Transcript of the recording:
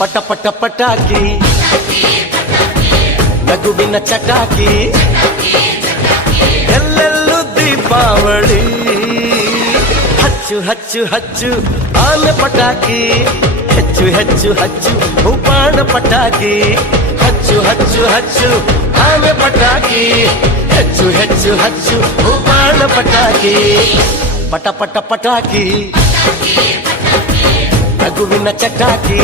ಪಟ ಪಟ ಪಟಾಕಿ ನಗುವಿನ ಚಟಾಕಿ ಎಲ್ಲೆಲ್ಲೂ ದೀಪಾವಳಿ ಹಚ್ಚು ಹಚ್ಚು ಹಚ್ಚು ಆನೆ ಪಟಾಕಿ ಹೆಚ್ಚು ಹೆಚ್ಚು ಹಚ್ಚು ಬಾಣ ಪಟಾಕಿ ಹಚ್ಚು ಹಚ್ಚು ಹಚ್ಚು ಆನೆ ಪಟಾಕಿ ಹೆಚ್ಚು ಹೆಚ್ಚು ಹಚ್ಚು ಬಾಣ ಪಟಾಕಿ ಪಟ ಪಟ ಪಟಾಕಿ ನಗುವಿನ ಚಟಾಕಿ